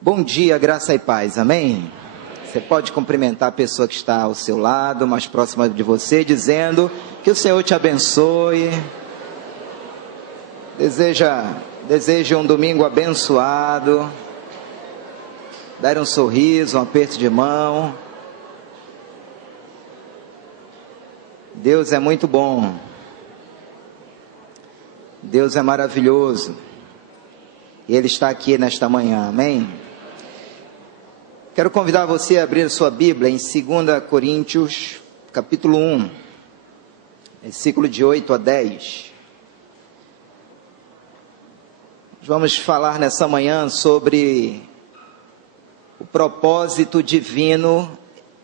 Bom dia, graça e paz, amém? Você pode cumprimentar a pessoa que está ao seu lado, mais próxima de você, dizendo que o Senhor te abençoe. Deseja um domingo abençoado. Dar um sorriso, um aperto de mão. Deus é muito bom. Deus é maravilhoso. E Ele está aqui nesta manhã, amém? Quero convidar você a abrir sua Bíblia em 2 Coríntios, capítulo 1, versículo de 8 a 10. Vamos falar nessa manhã sobre o propósito divino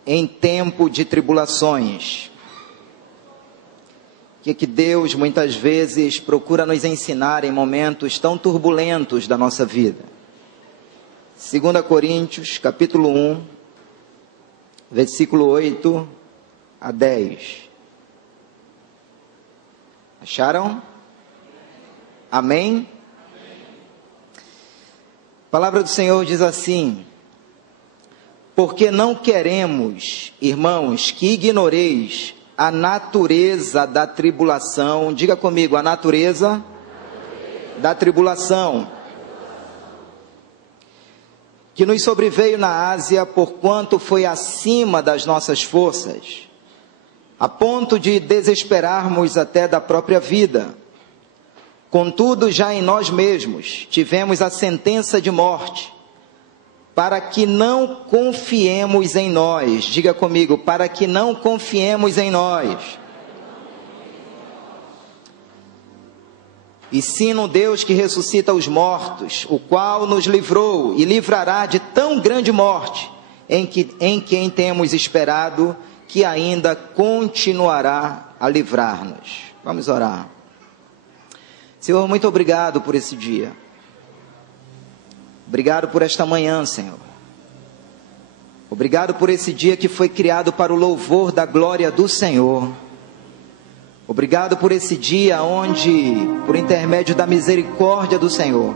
em tempo de tribulações. O que Deus muitas vezes procura nos ensinar em momentos tão turbulentos da nossa vida. 2 Coríntios, capítulo 1, versículo 8 a 10. Acharam? Amém? A palavra do Senhor diz assim: porque não queremos, irmãos, que ignoreis a natureza da tribulação. Diga comigo, a natureza da tribulação que nos sobreveio na Ásia, porquanto foi acima das nossas forças, a ponto de desesperarmos até da própria vida. Contudo, já em nós mesmos tivemos a sentença de morte, para que não confiemos em nós. Diga comigo, para que não confiemos em nós. E sim no Deus que ressuscita os mortos, o qual nos livrou e livrará de tão grande morte, em quem temos esperado, que ainda continuará a livrar-nos. Vamos orar. Senhor, muito obrigado por esse dia. Obrigado por esta manhã, Senhor. Obrigado por esse dia que foi criado para o louvor da glória do Senhor. Obrigado por esse dia onde, por intermédio da misericórdia do Senhor,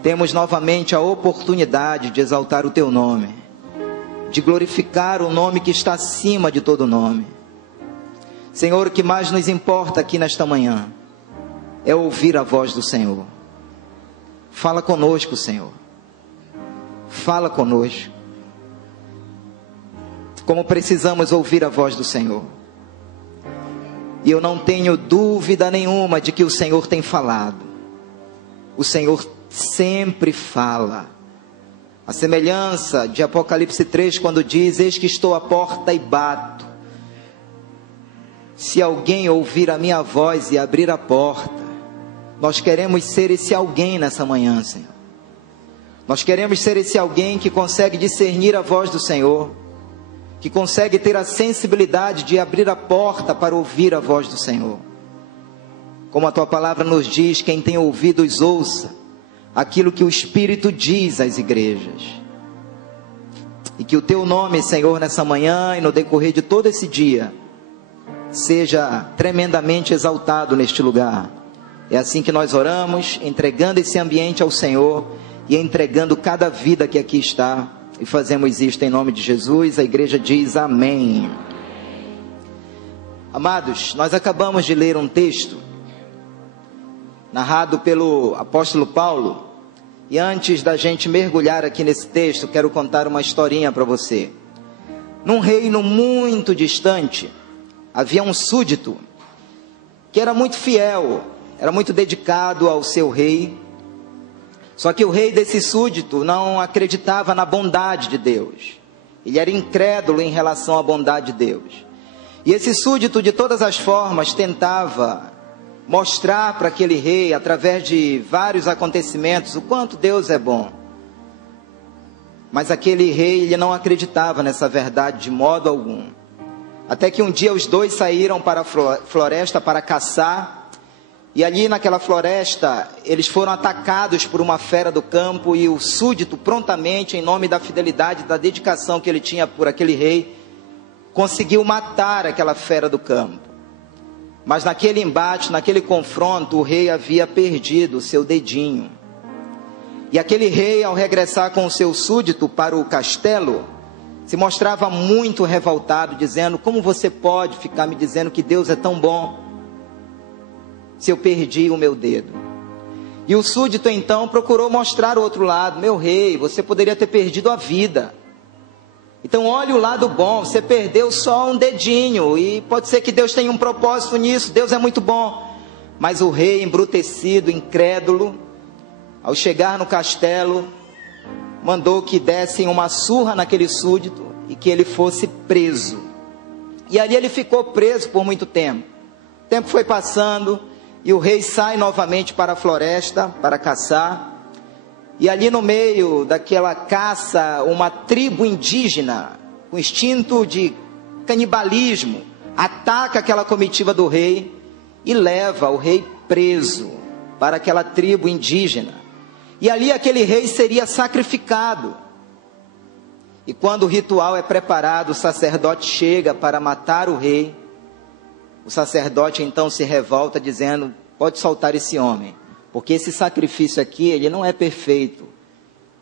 temos novamente a oportunidade de exaltar o Teu nome, de glorificar o nome que está acima de todo nome. Senhor, o que mais nos importa aqui nesta manhã é ouvir a voz do Senhor. Fala conosco, Senhor. Fala conosco. Como precisamos ouvir a voz do Senhor. E eu não tenho dúvida nenhuma de que o Senhor tem falado. O Senhor sempre fala. A semelhança de Apocalipse 3, quando diz: eis que estou à porta e bato. Se alguém ouvir a minha voz e abrir a porta, nós queremos ser esse alguém nessa manhã, Senhor. Nós queremos ser esse alguém que consegue discernir a voz do Senhor, que consegue ter a sensibilidade de abrir a porta para ouvir a voz do Senhor. Como a Tua palavra nos diz, quem tem ouvidos ouça aquilo que o Espírito diz às igrejas. E que o Teu nome, Senhor, nessa manhã e no decorrer de todo esse dia, seja tremendamente exaltado neste lugar. É assim que nós oramos, entregando esse ambiente ao Senhor e entregando cada vida que aqui está. E fazemos isto em nome de Jesus. A igreja diz amém. Amados, nós acabamos de ler um texto narrado pelo apóstolo Paulo. E antes da gente mergulhar aqui nesse texto, quero contar uma historinha para você. Num reino muito distante, havia um súdito que era muito fiel, era muito dedicado ao seu rei. Só que o rei desse súdito não acreditava na bondade de Deus. Ele era incrédulo em relação à bondade de Deus. E esse súdito, de todas as formas, tentava mostrar para aquele rei, através de vários acontecimentos, o quanto Deus é bom. Mas aquele rei, ele não acreditava nessa verdade de modo algum. Até que um dia os dois saíram para a floresta para caçar. E ali naquela floresta, eles foram atacados por uma fera do campo. E o súdito prontamente, em nome da fidelidade, da dedicação que ele tinha por aquele rei, conseguiu matar aquela fera do campo. Mas naquele embate, naquele confronto, o rei havia perdido o seu dedinho. E aquele rei, ao regressar com o seu súdito para o castelo, se mostrava muito revoltado, dizendo: como você pode ficar me dizendo que Deus é tão bom, se eu perdi o meu dedo? E o súdito então procurou mostrar o outro lado: meu rei, você poderia ter perdido a vida. Então olhe o lado bom, você perdeu só um dedinho, e pode ser que Deus tenha um propósito nisso, Deus é muito bom. Mas o rei, embrutecido, incrédulo, ao chegar no castelo, mandou que dessem uma surra naquele súdito e que ele fosse preso. E ali ele ficou preso por muito tempo. O tempo foi passando e o rei sai novamente para a floresta para caçar. E ali no meio daquela caça, uma tribo indígena, com instinto de canibalismo, ataca aquela comitiva do rei e leva o rei preso para aquela tribo indígena. E ali aquele rei seria sacrificado. E quando o ritual é preparado, o sacerdote chega para matar o rei. O sacerdote então se revolta dizendo: pode soltar esse homem, porque esse sacrifício aqui, ele não é perfeito.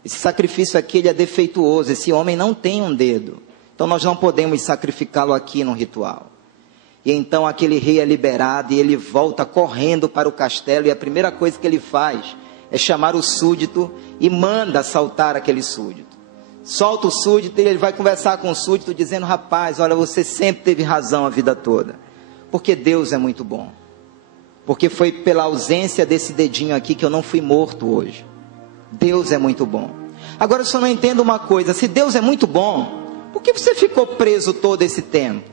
Esse sacrifício aqui, ele é defeituoso. Esse homem não tem um dedo. Então nós não podemos sacrificá-lo aqui no ritual. E então aquele rei é liberado e ele volta correndo para o castelo. E a primeira coisa que ele faz é chamar o súdito e manda soltar aquele súdito. Solta o súdito e ele vai conversar com o súdito dizendo: rapaz, olha, você sempre teve razão a vida toda. Porque Deus é muito bom. Porque foi pela ausência desse dedinho aqui que eu não fui morto hoje. Deus é muito bom. Agora eu só não entendo uma coisa: se Deus é muito bom, por que você ficou preso todo esse tempo?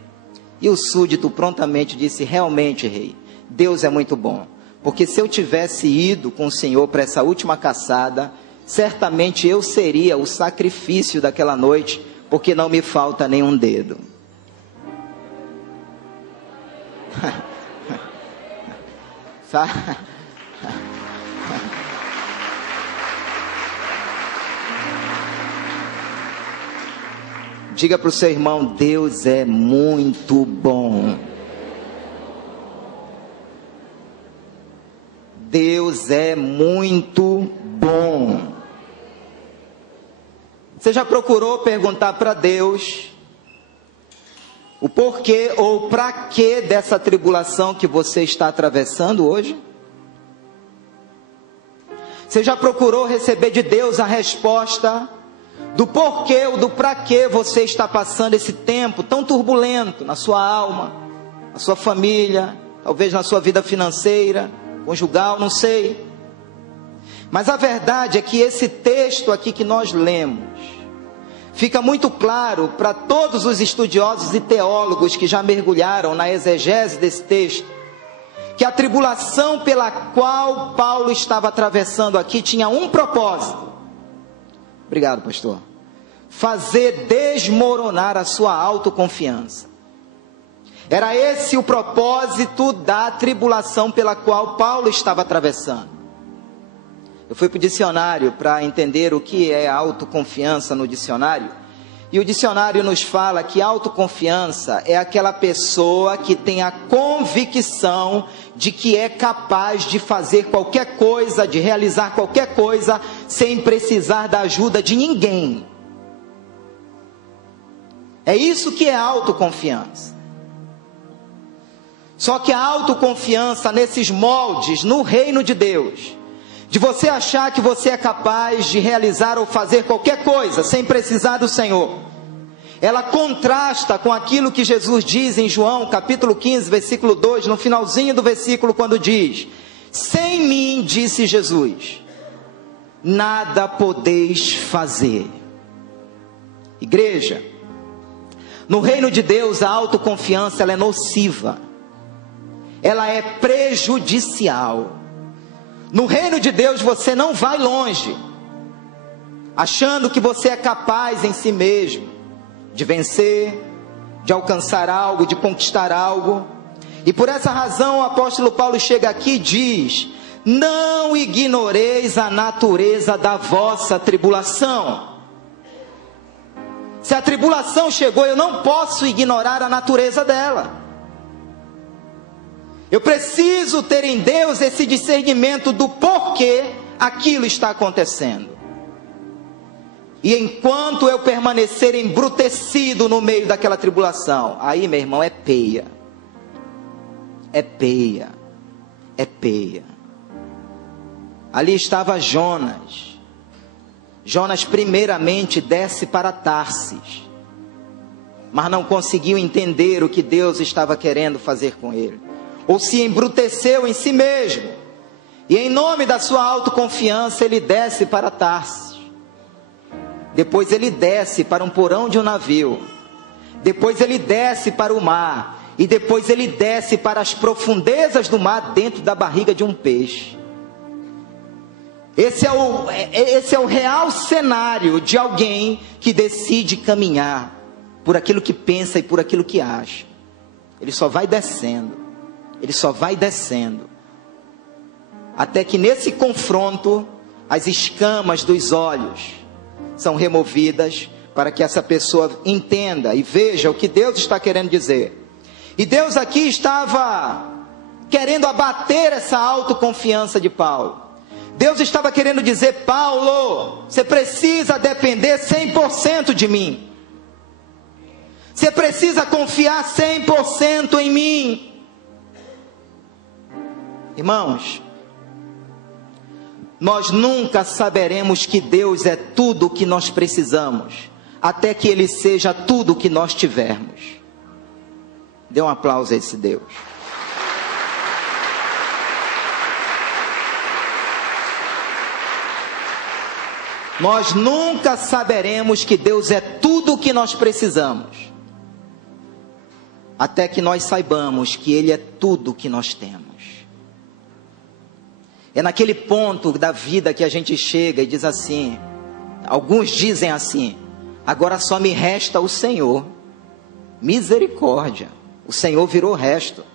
E o súdito prontamente disse: realmente, rei, Deus é muito bom. Porque se eu tivesse ido com o Senhor para essa última caçada, certamente eu seria o sacrifício daquela noite, porque não me falta nenhum dedo. Diga para o seu irmão: Deus é muito bom. Deus é muito bom. Você já procurou perguntar para Deus o porquê ou para que dessa tribulação que você está atravessando hoje? Você já procurou receber de Deus a resposta do porquê ou do para que você está passando esse tempo tão turbulento na sua alma, na sua família, talvez na sua vida financeira, conjugal, não sei. Mas a verdade é que esse texto aqui que nós lemos fica muito claro para todos os estudiosos e teólogos que já mergulharam na exegese desse texto, que a tribulação pela qual Paulo estava atravessando aqui tinha um propósito. Obrigado, pastor. Fazer desmoronar a sua autoconfiança. Era esse o propósito da tribulação pela qual Paulo estava atravessando. Eu fui para o dicionário para entender o que é autoconfiança no dicionário. E o dicionário nos fala que autoconfiança é aquela pessoa que tem a convicção de que é capaz de fazer qualquer coisa, de realizar qualquer coisa, sem precisar da ajuda de ninguém. É isso que é autoconfiança. Só que a autoconfiança nesses moldes, no reino de Deus, de você achar que você é capaz de realizar ou fazer qualquer coisa sem precisar do Senhor, ela contrasta com aquilo que Jesus diz em João capítulo 15, versículo 2, no finalzinho do versículo, quando diz: sem mim, disse Jesus, nada podeis fazer. Igreja, no reino de Deus a autoconfiança ela é nociva, ela é prejudicial. No reino de Deus você não vai longe, achando que você é capaz em si mesmo, de vencer, de alcançar algo, de conquistar algo. E por essa razão o apóstolo Paulo chega aqui e diz: não ignoreis a natureza da vossa tribulação. Se a tribulação chegou, eu não posso ignorar a natureza dela. Eu preciso ter em Deus esse discernimento do porquê aquilo está acontecendo. E enquanto eu permanecer embrutecido no meio daquela tribulação, aí, meu irmão, é peia. É peia. É peia. Ali estava Jonas. Jonas primeiramente desce para Tarsis, mas não conseguiu entender o que Deus estava querendo fazer com ele. Ou se embruteceu em si mesmo. E em nome da sua autoconfiança, ele desce para Tarsis. Depois ele desce para um porão de um navio. Depois ele desce para o mar. E depois ele desce para as profundezas do mar, dentro da barriga de um peixe. Esse é o real cenário de alguém que decide caminhar por aquilo que pensa e por aquilo que acha. Ele só vai descendo. Ele só vai descendo. Até que nesse confronto, as escamas dos olhos são removidas para que essa pessoa entenda e veja o que Deus está querendo dizer. E Deus aqui estava querendo abater essa autoconfiança de Paulo. Deus estava querendo dizer: Paulo, você precisa depender 100% de mim. Você precisa confiar 100% em mim. Irmãos, nós nunca saberemos que Deus é tudo o que nós precisamos, até que Ele seja tudo o que nós tivermos. Dê um aplauso a esse Deus. Nós nunca saberemos que Deus é tudo o que nós precisamos, até que nós saibamos que Ele é tudo o que nós temos. É naquele ponto da vida que a gente chega e diz assim, alguns dizem assim: agora só me resta o Senhor. Misericórdia, o Senhor virou resto.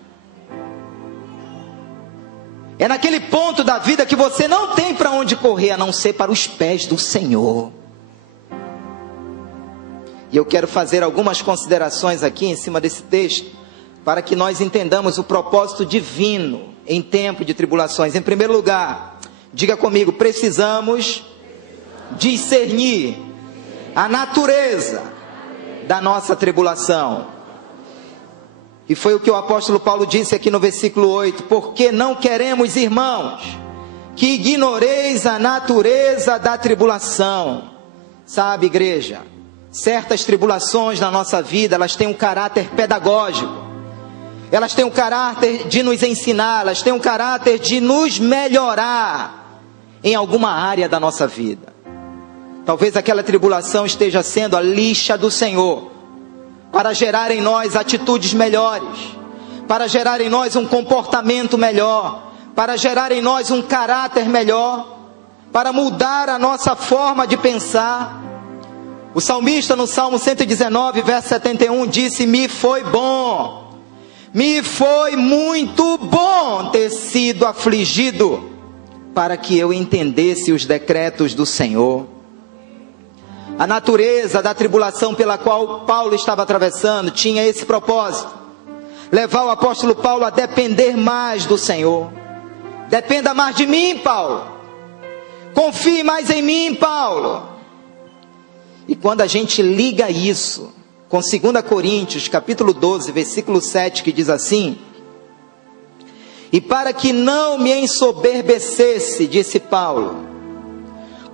É naquele ponto da vida que você não tem para onde correr, a não ser para os pés do Senhor. E eu quero fazer algumas considerações aqui em cima desse texto, para que nós entendamos o propósito divino em tempo de tribulações. Em primeiro lugar, diga comigo: precisamos discernir a natureza da nossa tribulação. E foi o que o apóstolo Paulo disse aqui no versículo 8: porque não queremos, irmãos, que ignoreis a natureza da tribulação. Sabe, igreja, certas tribulações na nossa vida, elas têm um caráter pedagógico. Elas têm um caráter de nos ensinar, elas têm um caráter de nos melhorar em alguma área da nossa vida. Talvez aquela tribulação esteja sendo a lixa do Senhor, para gerar em nós atitudes melhores, para gerar em nós um comportamento melhor, para gerar em nós um caráter melhor, para mudar a nossa forma de pensar. O salmista no Salmo 119, verso 71, disse: me foi bom, me foi muito bom ter sido afligido, para que eu entendesse os decretos do Senhor. A natureza da tribulação pela qual Paulo estava atravessando tinha esse propósito: levar o apóstolo Paulo a depender mais do Senhor. Dependa mais de mim, Paulo. Confie mais em mim, Paulo. E quando a gente liga isso com 2 Coríntios, capítulo 12, versículo 7, que diz assim: e para que não me ensoberbecesse, disse Paulo,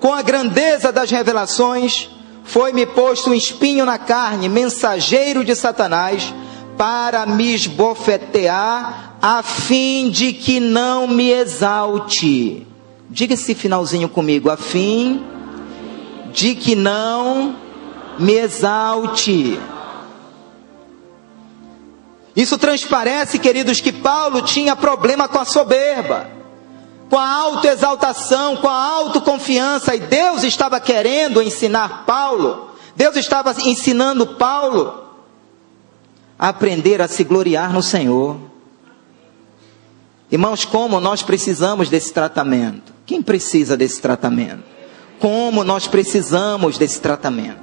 com a grandeza das revelações, foi-me posto um espinho na carne, mensageiro de Satanás, para me esbofetear, a fim de que não me exalte. Diga esse finalzinho comigo: a fim de que não me exalte. Isso transparece, queridos, que Paulo tinha problema com a soberba, com a autoexaltação, com a autoconfiança. E Deus estava querendo ensinar Paulo, Deus estava ensinando Paulo a aprender a se gloriar no Senhor. Irmãos, como nós precisamos desse tratamento. Quem precisa desse tratamento? Como nós precisamos desse tratamento.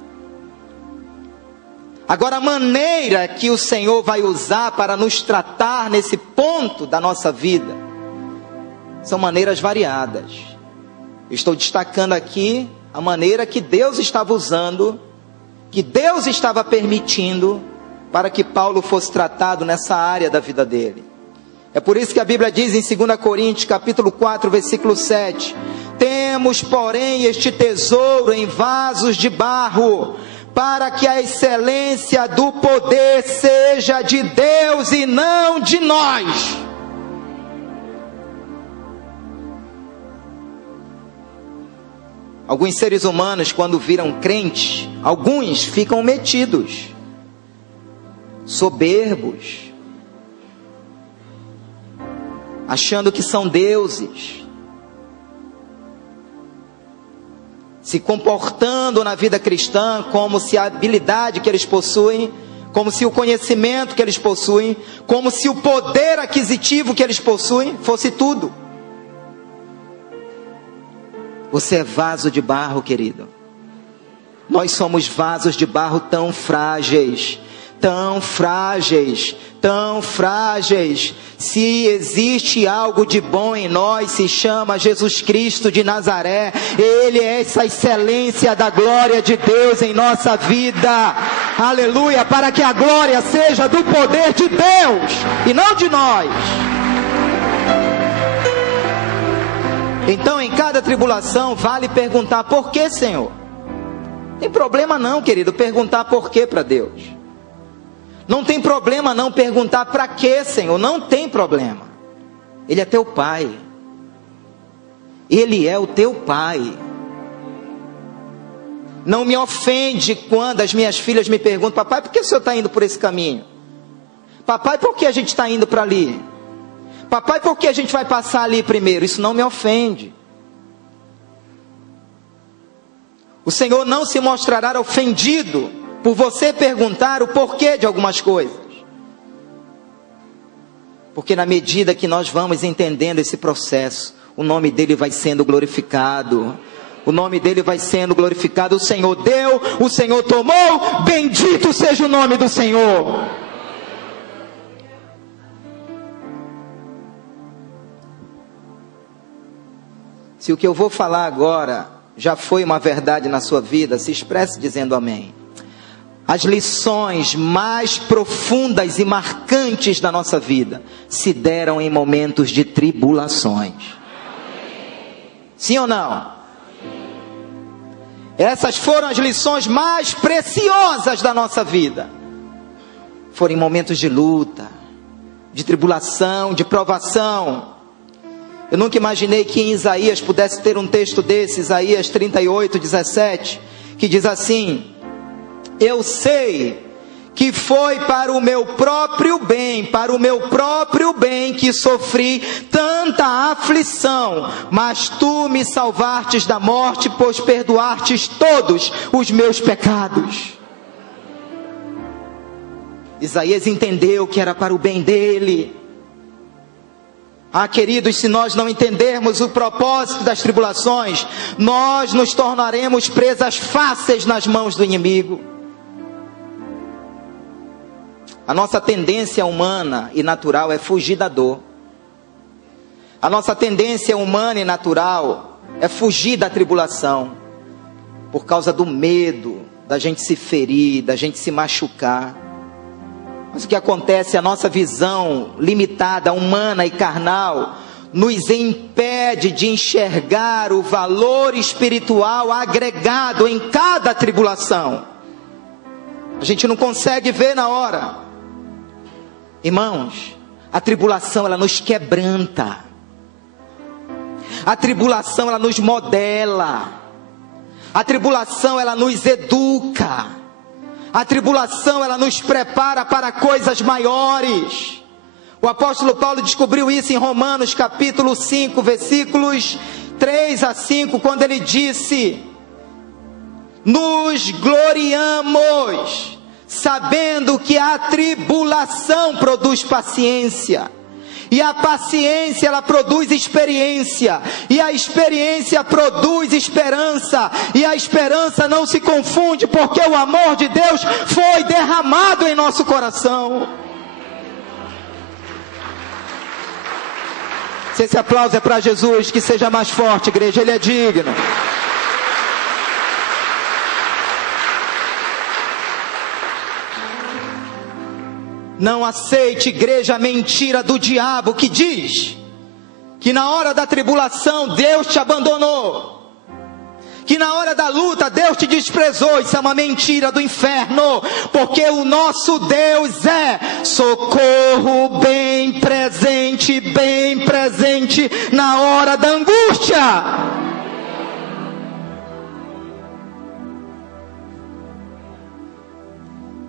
Agora, a maneira que o Senhor vai usar para nos tratar nesse ponto da nossa vida são maneiras variadas. Estou destacando aqui a maneira que Deus estava usando, que Deus estava permitindo para que Paulo fosse tratado nessa área da vida dele. É por isso que a Bíblia diz em 2 Coríntios, capítulo 4, versículo 7: temos, porém, este tesouro em vasos de barro, para que a excelência do poder seja de Deus e não de nós. Alguns seres humanos, quando viram crentes, alguns ficam metidos, soberbos, achando que são deuses, se comportando na vida cristã como se a habilidade que eles possuem, como se o conhecimento que eles possuem, como se o poder aquisitivo que eles possuem fosse tudo. Você é vaso de barro, querido. Nós somos vasos de barro tão frágeis, tão frágeis, tão frágeis. Se existe algo de bom em nós, se chama Jesus Cristo de Nazaré. Ele é essa excelência da glória de Deus em nossa vida. Aleluia, para que a glória seja do poder de Deus e não de nós. Então, em cada tribulação, vale perguntar: por que, Senhor? Não tem problema não, querido, perguntar por que para Deus. Não tem problema não perguntar para que, Senhor. Não tem problema. Ele é teu Pai. Ele é o teu Pai. Não me ofende quando as minhas filhas me perguntam: papai, por que o senhor está indo por esse caminho? Papai, por que a gente está indo para ali? Papai, por que a gente vai passar ali primeiro? Isso não me ofende. O Senhor não se mostrará ofendido por você perguntar o porquê de algumas coisas. Porque na medida que nós vamos entendendo esse processo, o nome dele vai sendo glorificado. O nome dele vai sendo glorificado. O Senhor deu, o Senhor tomou, bendito seja o nome do Senhor. Se o que eu vou falar agora já foi uma verdade na sua vida, se expresse dizendo amém. As lições mais profundas e marcantes da nossa vida se deram em momentos de tribulações. Sim ou não? Essas foram as lições mais preciosas da nossa vida. Foram em momentos de luta, de tribulação, de provação. Eu nunca imaginei que em Isaías pudesse ter um texto desse, Isaías 38, 17, que diz assim: eu sei que foi para o meu próprio bem, que sofri tanta aflição, mas tu me salvastes da morte, pois perdoastes todos os meus pecados. Isaías entendeu que era para o bem dele. Ah, queridos, se nós não entendermos o propósito das tribulações, nós nos tornaremos presas fáceis nas mãos do inimigo. A nossa tendência humana e natural é fugir da dor. A nossa tendência humana e natural é fugir da tribulação, por causa do medo da gente se ferir, da gente se machucar. Mas o que acontece, a nossa visão limitada, humana e carnal, nos impede de enxergar o valor espiritual agregado em cada tribulação. A gente não consegue ver na hora. Irmãos, a tribulação ela nos quebranta. A tribulação ela nos modela. A tribulação ela nos educa. A tribulação ela nos prepara para coisas maiores. O apóstolo Paulo descobriu isso em Romanos capítulo 5, versículos 3 a 5, quando ele disse: nos gloriamos, sabendo que a tribulação produz paciência, E a paciência, ela produz experiência. E a experiência produz esperança. E a esperança não se confunde, porque o amor de Deus foi derramado em nosso coração. Se esse aplauso é para Jesus, que seja mais forte, igreja, Ele é digno. Não aceite, igreja, a mentira do diabo que diz que na hora da tribulação Deus te abandonou, que na hora da luta Deus te desprezou. Isso é uma mentira do inferno, porque o nosso Deus é socorro bem presente na hora da angústia.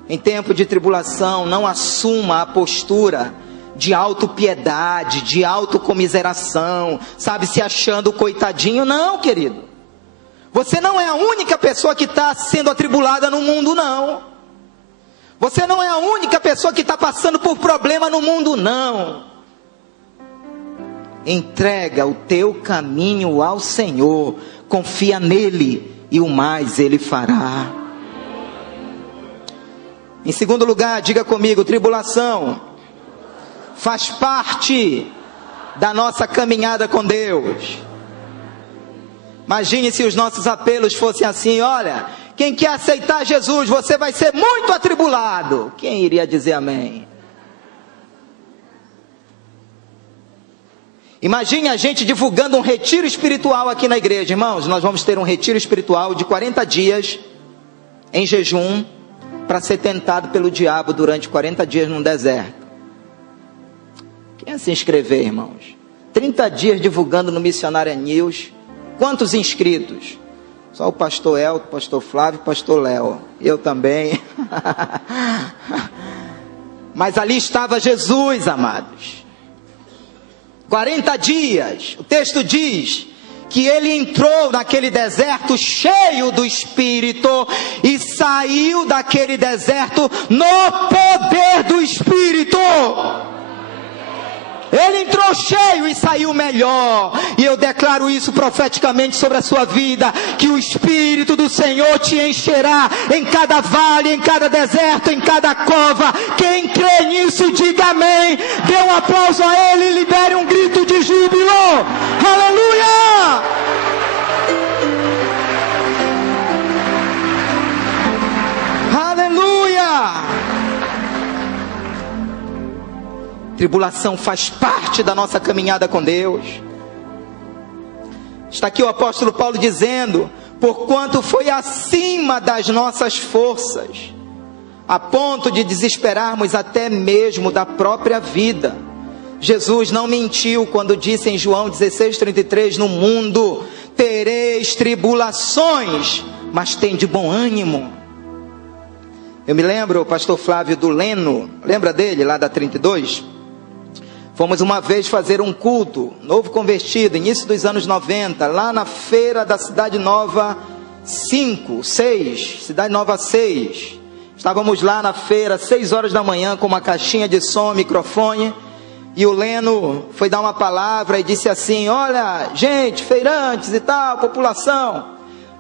Em tempo de tribulação, não assuma a postura de autopiedade, de autocomiseração, sabe, se achando coitadinho. Não, querido. Você não é a única pessoa que está sendo atribulada no mundo, não. Você não é a única pessoa que está passando por problema no mundo, não. Entrega o teu caminho ao Senhor, confia nele e o mais Ele fará. Em segundo lugar, diga comigo, tribulação faz parte da nossa caminhada com Deus. Imagine se os nossos apelos fossem assim: olha, quem quer aceitar Jesus, você vai ser muito atribulado. Quem iria dizer amém? Imagine a gente divulgando um retiro espiritual aqui na igreja. Irmãos, nós vamos ter um retiro espiritual de 40 dias em jejum, para ser tentado pelo diabo durante 40 dias num deserto. Quem ia se inscrever, irmãos? 30 dias divulgando no Missionária News. Quantos inscritos? Só o pastor Elton, pastor Flávio, pastor Léo. Eu também. Mas ali estava Jesus, amados. 40 dias. O texto diz que ele entrou naquele deserto cheio do Espírito e saiu daquele deserto no poder do Espírito. Ele entrou cheio e saiu melhor. E eu declaro isso profeticamente sobre a sua vida, que o Espírito do Senhor te encherá em cada vale, em cada deserto, em cada cova. Quem crê nisso, diga amém. Dê um aplauso a Ele e libere um grito de júbilo. Aleluia! Aleluia! Tribulação faz parte da nossa caminhada com Deus. Está aqui o apóstolo Paulo dizendo: porquanto foi acima das nossas forças, a ponto de desesperarmos até mesmo da própria vida. Jesus não mentiu quando disse em João 16:33, no mundo tereis tribulações, mas tem de bom ânimo. Eu me lembro, o pastor Flávio do Leno, lembra dele lá da 32? Fomos uma vez fazer um culto, novo convertido, início dos anos 90, lá na feira da Cidade Nova 6. Estávamos lá na feira, 6 horas da manhã, com uma caixinha de som, microfone, e o Leno foi dar uma palavra e disse assim: olha, gente, feirantes e tal, população,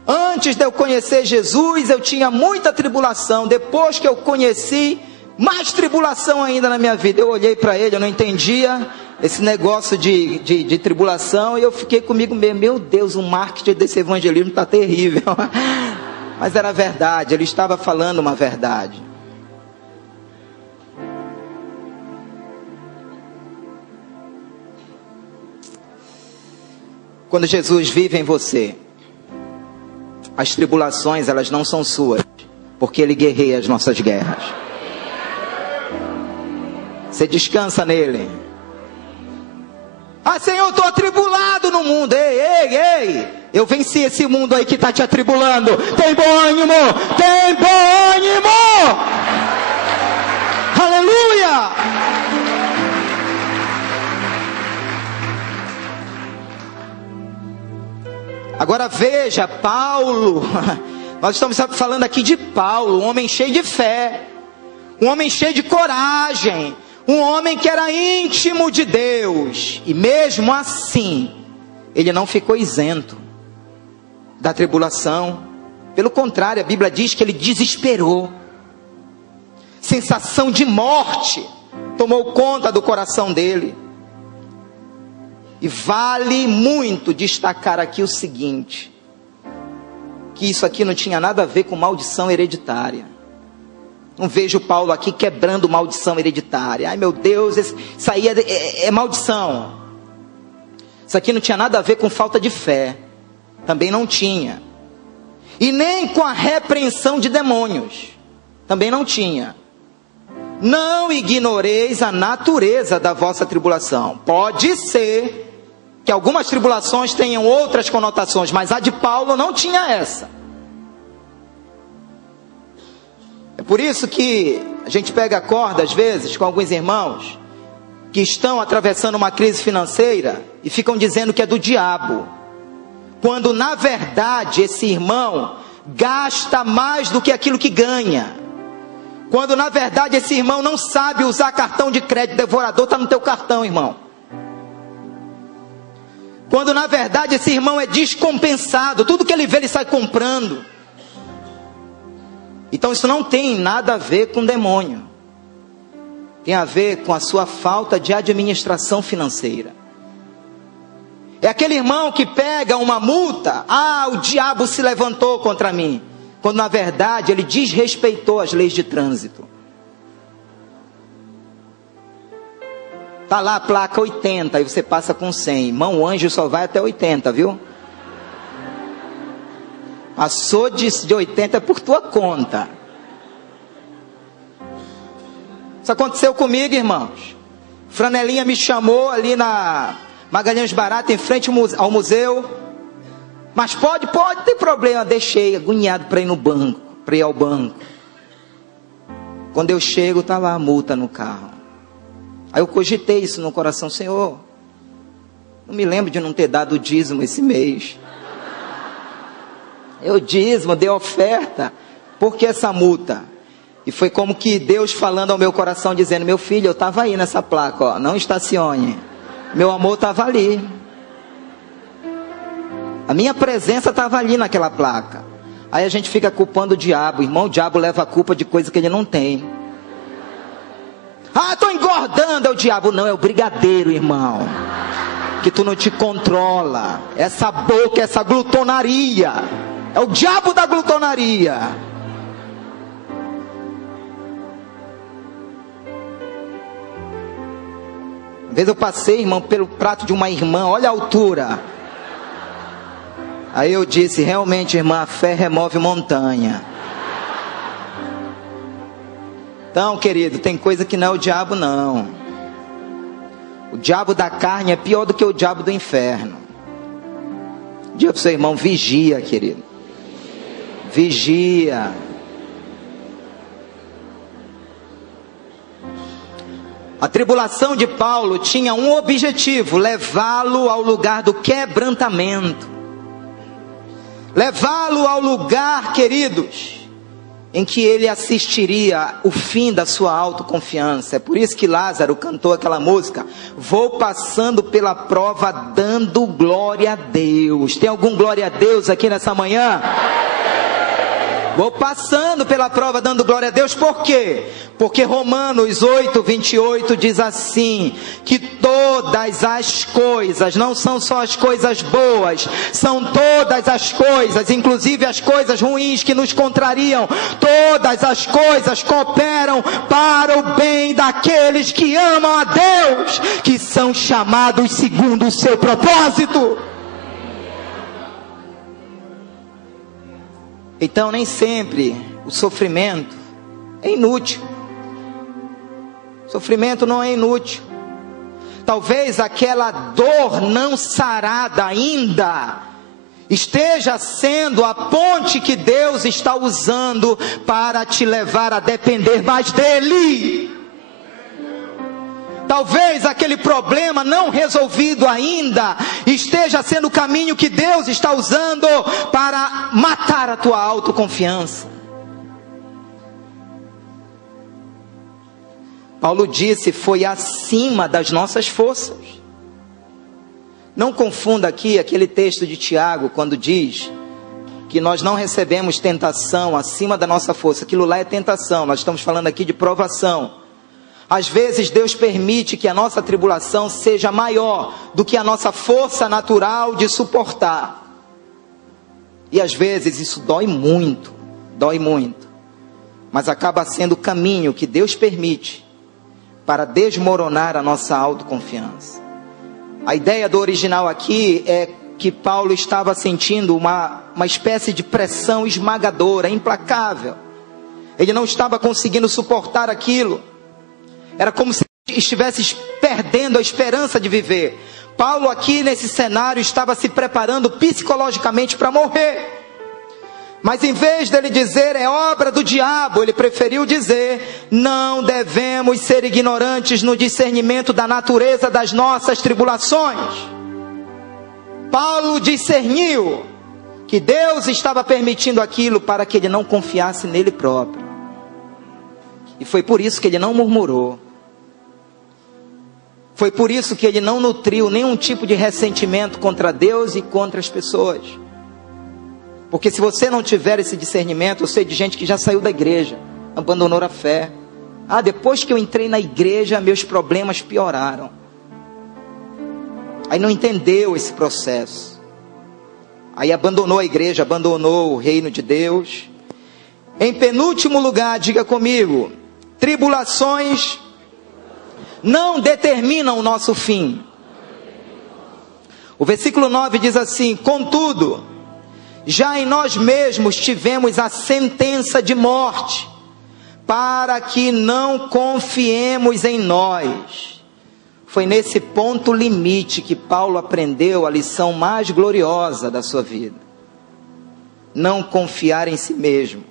antes de eu conhecer Jesus, eu tinha muita tribulação. Depois que eu conheci, mais tribulação ainda na minha vida. Eu olhei para ele, eu não entendia esse negócio de tribulação, e eu fiquei comigo mesmo: meu Deus, o marketing desse evangelismo está terrível. Mas era verdade, ele estava falando uma verdade. Quando Jesus vive em você, as tribulações, elas não são suas, porque Ele guerreia as nossas guerras. Você descansa nele. Ah, Senhor, eu estou atribulado no mundo. Ei, eu venci esse mundo aí que está te atribulando. Tem bom ânimo, tem bom ânimo. Aleluia. Agora veja, Paulo, nós estamos falando aqui de Paulo, um homem cheio de fé, um homem cheio de coragem, Um homem que era íntimo de Deus. E mesmo assim, ele não ficou isento da tribulação. Pelo contrário, a Bíblia diz que ele desesperou. Sensação de morte tomou conta do coração dele. E vale muito destacar aqui o seguinte, que isso aqui não tinha nada a ver com maldição hereditária. Não vejo Paulo aqui quebrando maldição hereditária. Ai meu Deus, isso aí é maldição. Isso aqui não tinha nada a ver com falta de fé. Também não tinha. E nem com a repreensão de demônios. Também não tinha. Não ignoreis a natureza da vossa tribulação. Pode ser que algumas tribulações tenham outras conotações, mas a de Paulo não tinha essa. É por isso que a gente pega a corda às vezes com alguns irmãos que estão atravessando uma crise financeira e ficam dizendo que é do diabo, quando na verdade esse irmão gasta mais do que aquilo que ganha. Quando na verdade esse irmão não sabe usar cartão de crédito, devorador está no teu cartão, irmão. Quando na verdade esse irmão é descompensado, tudo que ele vê ele sai comprando. Então isso não tem nada a ver com demônio. Tem a ver com a sua falta de administração financeira. É aquele irmão que pega uma multa, o diabo se levantou contra mim. Quando na verdade ele desrespeitou as leis de trânsito. Está lá a placa 80, aí você passa com 100. Mão anjo só vai até 80, viu? Passou de 80 por tua conta. Isso aconteceu comigo, irmãos. Franelinha me chamou ali na Magalhães Barata, em frente ao museu. Mas pode, tem problema. Deixei agoniado para ir no banco, para ir ao banco. Quando eu chego, está lá a multa no carro. Aí eu cogitei isso no coração: Senhor, não me lembro de não ter dado o dízimo esse mês. Eu dízimo, dei oferta. Por que essa multa? E foi como que Deus falando ao meu coração, dizendo: meu filho, eu estava aí nessa placa, ó, não estacione. Meu amor estava ali. A minha presença estava ali naquela placa. Aí a gente fica culpando o diabo. Irmão, o diabo leva a culpa de coisa que ele não tem. Estou engordando. É o diabo. Não, é o brigadeiro, irmão, que tu não te controla. Essa boca, essa glutonaria, é o diabo da glutonaria. Uma vez eu passei, irmão, pelo prato de uma irmã. Olha a altura. Aí eu disse: realmente, irmã, a fé remove montanha. Então, querido, tem coisa que não é o diabo, não. O diabo da carne é pior do que o diabo do inferno. Diga para o seu irmão: vigia, querido. Vigia. A tribulação de Paulo tinha um objetivo: levá-lo ao lugar do quebrantamento. Levá-lo ao lugar, queridos, em que ele assistiria o fim da sua autoconfiança. É por isso que Lázaro cantou aquela música: vou passando pela prova dando glória a Deus. Tem algum glória a Deus aqui nessa manhã? Vou passando pela prova dando glória a Deus. Por quê? Porque Romanos 8:28 diz assim, que todas as coisas, não são só as coisas boas, são todas as coisas, inclusive as coisas ruins que nos contrariam, todas as coisas cooperam para o bem daqueles que amam a Deus, que são chamados segundo o seu propósito. Então nem sempre o sofrimento é inútil. Sofrimento não é inútil. Talvez aquela dor não sarada ainda esteja sendo a ponte que Deus está usando para te levar a depender mais dEle. Talvez aquele problema não resolvido ainda esteja sendo o caminho que Deus está usando para matar a tua autoconfiança. Paulo disse, foi acima das nossas forças. Não confunda aqui aquele texto de Tiago, quando diz que nós não recebemos tentação acima da nossa força. Aquilo lá é tentação, nós estamos falando aqui de provação. Às vezes Deus permite que a nossa tribulação seja maior do que a nossa força natural de suportar. E às vezes isso dói muito. Mas acaba sendo o caminho que Deus permite para desmoronar a nossa autoconfiança. A ideia do original aqui é que Paulo estava sentindo uma espécie de pressão esmagadora, implacável. Ele não estava conseguindo suportar aquilo. Era como se estivesse perdendo a esperança de viver. Paulo aqui nesse cenário estava se preparando psicologicamente para morrer. Mas em vez dele dizer é obra do diabo, ele preferiu dizer, não devemos ser ignorantes no discernimento da natureza das nossas tribulações. Paulo discerniu que Deus estava permitindo aquilo para que ele não confiasse nele próprio. E foi por isso que ele não murmurou. Foi por isso que ele não nutriu nenhum tipo de ressentimento contra Deus e contra as pessoas. Porque se você não tiver esse discernimento, eu sei de gente que já saiu da igreja, abandonou a fé. Depois que eu entrei na igreja, meus problemas pioraram. Aí não entendeu esse processo. Aí abandonou a igreja, abandonou o reino de Deus. Em penúltimo lugar, diga comigo, tribulações não determinam o nosso fim. O versículo 9 diz assim, contudo, já em nós mesmos tivemos a sentença de morte, para que não confiemos em nós. Foi nesse ponto limite que Paulo aprendeu a lição mais gloriosa da sua vida. Não confiar em si mesmo.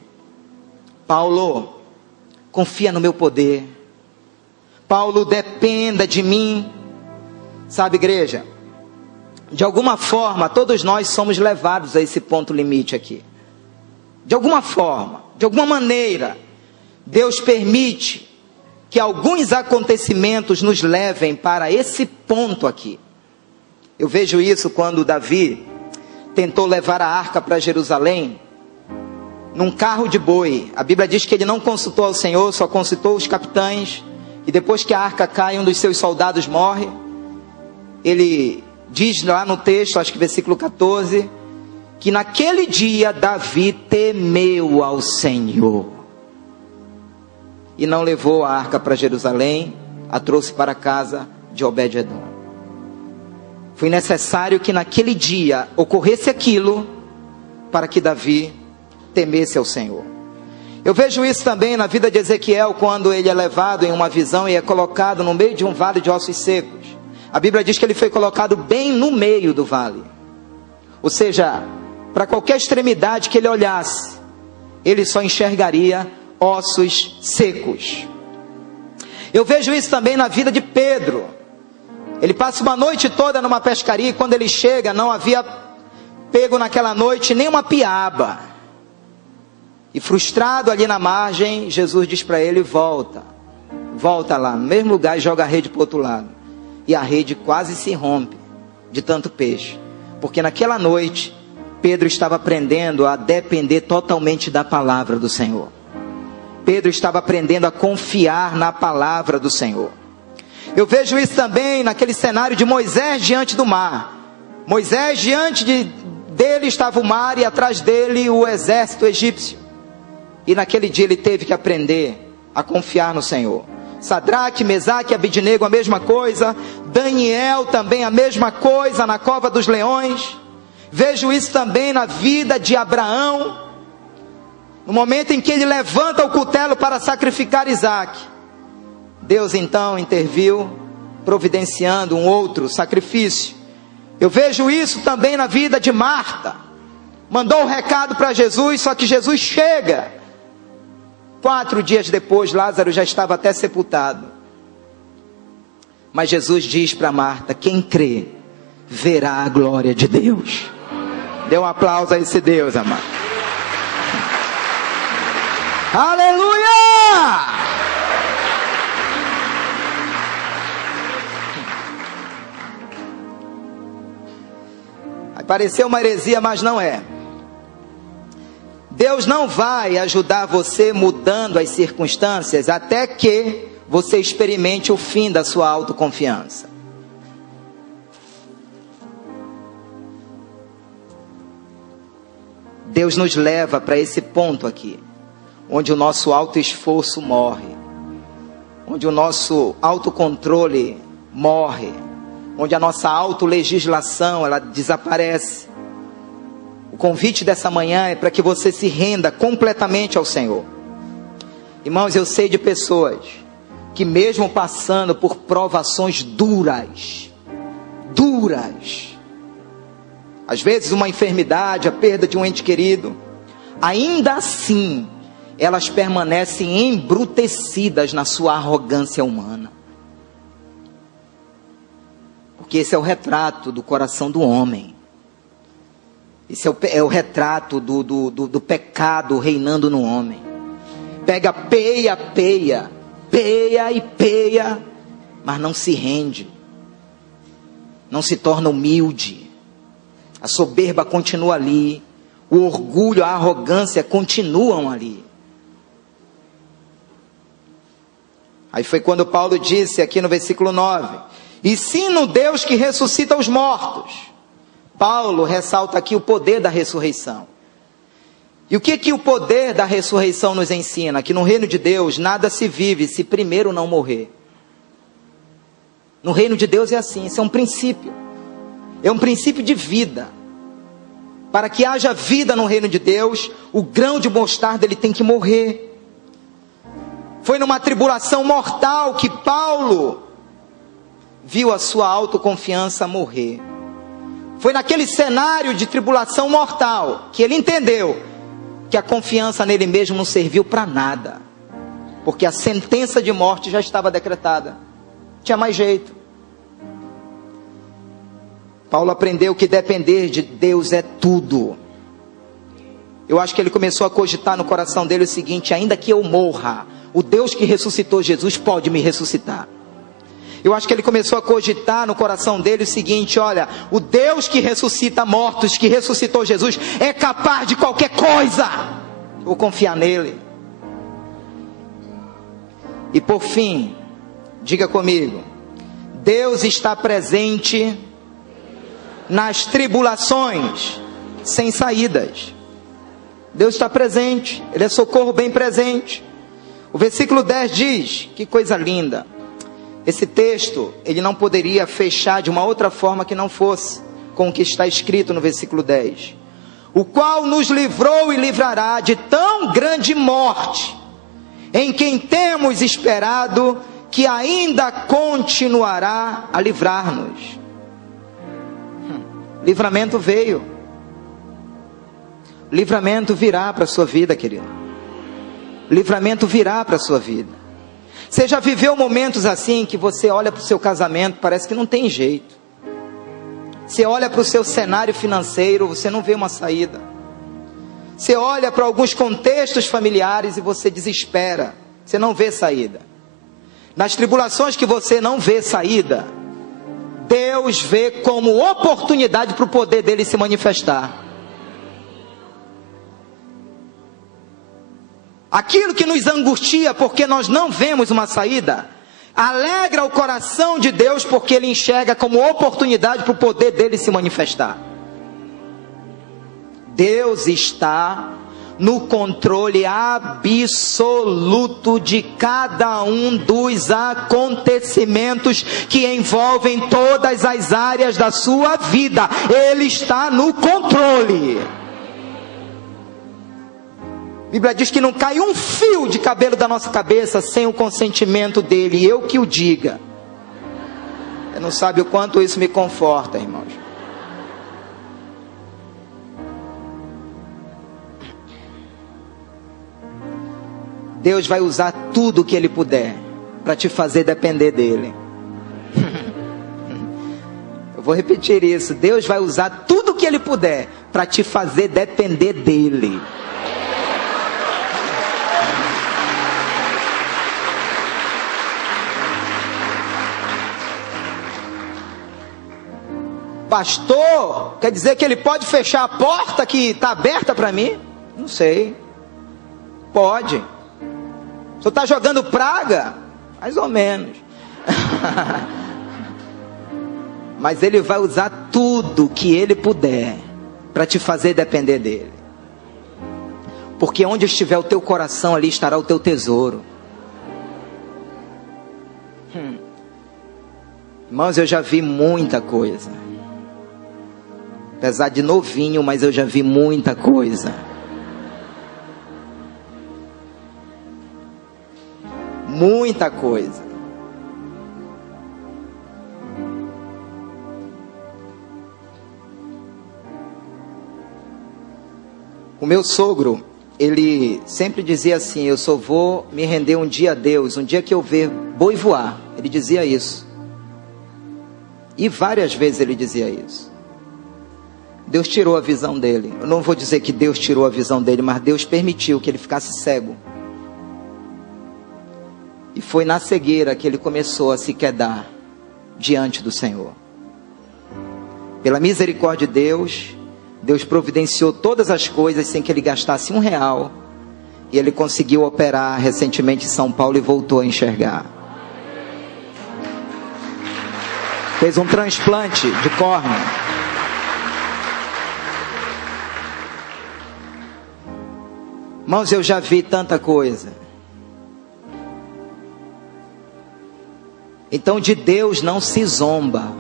Paulo, confia no meu poder. Paulo, dependa de mim. Sabe, igreja? De alguma forma, todos nós somos levados a esse ponto limite aqui. De alguma forma, de alguma maneira, Deus permite que alguns acontecimentos nos levem para esse ponto aqui. Eu vejo isso quando Davi tentou levar a arca para Jerusalém, num carro de boi. A Bíblia diz que ele não consultou ao Senhor, só consultou os capitães. E depois que a arca cai, um dos seus soldados morre. Ele diz lá no texto, acho que versículo 14, que naquele dia Davi temeu ao Senhor. E não levou a arca para Jerusalém, a trouxe para a casa de Obed-edom. Foi necessário que naquele dia ocorresse aquilo, para que Davi temesse ao Senhor. Eu vejo isso também na vida de Ezequiel, quando ele é levado em uma visão e é colocado no meio de um vale de ossos secos. A Bíblia diz que ele foi colocado bem no meio do vale. Ou seja, para qualquer extremidade que ele olhasse, ele só enxergaria ossos secos. Eu vejo isso também na vida de Pedro. Ele passa uma noite toda numa pescaria e quando ele chega, não havia pego naquela noite nem uma piaba. E frustrado ali na margem, Jesus diz para ele, volta lá, no mesmo lugar e joga a rede para o outro lado. E a rede quase se rompe de tanto peixe. Porque naquela noite, Pedro estava aprendendo a depender totalmente da palavra do Senhor. Pedro estava aprendendo a confiar na palavra do Senhor. Eu vejo isso também naquele cenário de Moisés diante do mar. Moisés diante dele estava o mar e atrás dele o exército egípcio. E naquele dia ele teve que aprender a confiar no Senhor. Sadraque, Mesaque e Abidnego a mesma coisa. Daniel também a mesma coisa na cova dos leões. Vejo isso também na vida de Abraão. No momento em que ele levanta o cutelo para sacrificar Isaque, Deus então interviu, providenciando um outro sacrifício. Eu vejo isso também na vida de Marta. Mandou o recado para Jesus, só que Jesus chega. 4 dias depois, Lázaro já estava até sepultado. Mas Jesus diz para Marta, quem crê, verá a glória de Deus. Dê um aplauso a esse Deus, amado. Aleluia! Pareceu uma heresia, mas não é. Deus não vai ajudar você mudando as circunstâncias até que você experimente o fim da sua autoconfiança. Deus nos leva para esse ponto aqui, onde o nosso autoesforço morre, onde o nosso autocontrole morre, onde a nossa autolegislação ela desaparece. O convite dessa manhã é para que você se renda completamente ao Senhor. Irmãos, eu sei de pessoas que mesmo passando por provações duras, às vezes uma enfermidade, a perda de um ente querido, ainda assim, elas permanecem embrutecidas na sua arrogância humana. Porque esse é o retrato do coração do homem. Esse é o retrato do pecado reinando no homem. Pega, peia, mas não se rende. Não se torna humilde. A soberba continua ali. O orgulho, a arrogância continuam ali. Aí foi quando Paulo disse aqui no versículo 9: e sim no Deus que ressuscita os mortos. Paulo ressalta aqui o poder da ressurreição. E o que o poder da ressurreição nos ensina? Que no reino de Deus nada se vive se primeiro não morrer. No reino de Deus é assim, isso é um princípio. É um princípio de vida. Para que haja vida no reino de Deus, o grão de mostarda ele tem que morrer. Foi numa tribulação mortal que Paulo viu a sua autoconfiança morrer. Foi naquele cenário de tribulação mortal que ele entendeu que a confiança nele mesmo não serviu para nada. Porque a sentença de morte já estava decretada. Não tinha mais jeito. Paulo aprendeu que depender de Deus é tudo. Eu acho que ele começou a cogitar no coração dele o seguinte: ainda que eu morra, o Deus que ressuscitou Jesus pode me ressuscitar. Eu acho que ele começou a cogitar no coração dele o seguinte: olha, o Deus que ressuscita mortos, que ressuscitou Jesus, é capaz de qualquer coisa. Vou confiar nele. E por fim, diga comigo: Deus está presente nas tribulações sem saídas. Deus está presente, Ele é socorro bem presente. O versículo 10 diz, que coisa linda. Esse texto, ele não poderia fechar de uma outra forma que não fosse com o que está escrito no versículo 10. O qual nos livrou e livrará de tão grande morte, em quem temos esperado que ainda continuará a livrar-nos. Livramento veio. Livramento virá para a sua vida, querido. Livramento virá para a sua vida. Você já viveu momentos assim que você olha para o seu casamento, parece que não tem jeito. Você olha para o seu cenário financeiro, você não vê uma saída. Você olha para alguns contextos familiares e você desespera. Você não vê saída. Nas tribulações que você não vê saída, Deus vê como oportunidade para o poder dele se manifestar. Aquilo que nos angustia porque nós não vemos uma saída, alegra o coração de Deus porque Ele enxerga como oportunidade para o poder dele se manifestar. Deus está no controle absoluto de cada um dos acontecimentos que envolvem todas as áreas da sua vida. Ele está no controle. A Bíblia diz que não cai um fio de cabelo da nossa cabeça sem o consentimento dele, e eu que o diga. Você não sabe o quanto isso me conforta, irmãos. Deus vai usar tudo o que Ele puder para te fazer depender dEle. Eu vou repetir isso. Deus vai usar tudo o que Ele puder para te fazer depender dEle. Pastor, quer dizer que ele pode fechar a porta que está aberta para mim? Não sei. Pode. O senhor está jogando praga? Mais ou menos. Mas ele vai usar tudo que ele puder para te fazer depender dele. Porque onde estiver o teu coração, ali estará o teu tesouro. Irmãos, eu já vi muita coisa. Apesar de novinho, mas eu já vi muita coisa. Muita coisa. O meu sogro, ele sempre dizia assim: eu só vou me render um dia a Deus, um dia que eu ver boi voar. Ele dizia isso. E várias vezes ele dizia isso. Deus tirou a visão dele. Eu não vou dizer que Deus tirou a visão dele, mas Deus permitiu que ele ficasse cego. E foi na cegueira que ele começou a se quedar diante do Senhor. Pela misericórdia de Deus, Deus providenciou todas as coisas sem que ele gastasse R$1. E ele conseguiu operar recentemente em São Paulo e voltou a enxergar. Fez um transplante de córnea. Irmãos, eu já vi tanta coisa. Então de Deus não se zomba.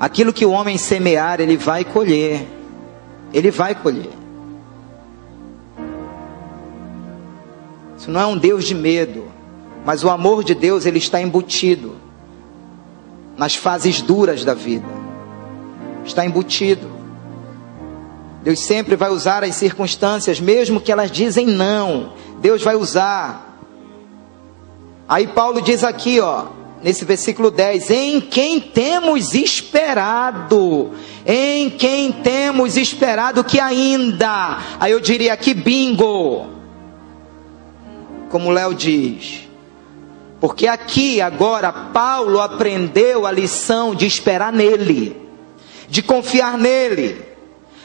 Aquilo que o homem semear, ele vai colher. Ele vai colher. Isso não é um Deus de medo, mas o amor de Deus, ele está embutido nas fases duras da vida. Está embutido. Deus sempre vai usar as circunstâncias, mesmo que elas dizem não. Deus vai usar. Aí Paulo diz aqui, ó, nesse versículo 10, em quem temos esperado, em quem temos esperado que ainda, aí eu diria aqui bingo, como o Léo diz, porque aqui agora Paulo aprendeu a lição de esperar nele, de confiar nele.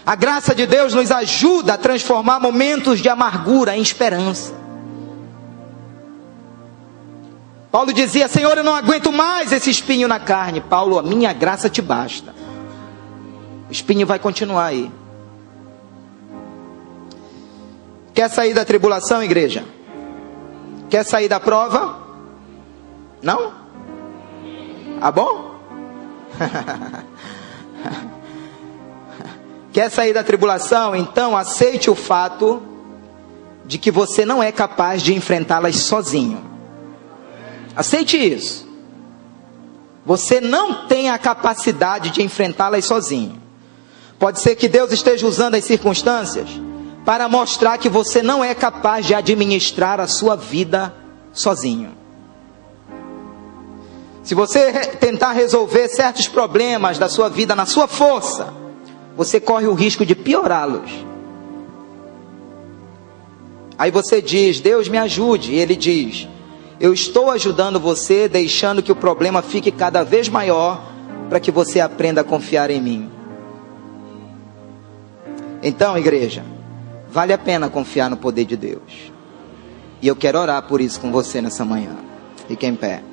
A graça de Deus nos ajuda a transformar momentos de amargura em esperança. Paulo dizia: Senhor, eu não aguento mais esse espinho na carne. Paulo, a minha graça te basta. O espinho vai continuar aí. Quer sair da tribulação, igreja? Quer sair da prova? Não? Ah, bom? Quer sair da tribulação? Então aceite o fato de que você não é capaz de enfrentá-las sozinho. Aceite isso. Você não tem a capacidade de enfrentá-las sozinho. Pode ser que Deus esteja usando as circunstâncias para mostrar que você não é capaz de administrar a sua vida sozinho. Se você tentar resolver certos problemas da sua vida na sua força, você corre o risco de piorá-los. Aí você diz: Deus me ajude. E Ele diz: eu estou ajudando você, deixando que o problema fique cada vez maior, para que você aprenda a confiar em mim. Então, igreja, vale a pena confiar no poder de Deus. E eu quero orar por isso com você nessa manhã. Fique em pé.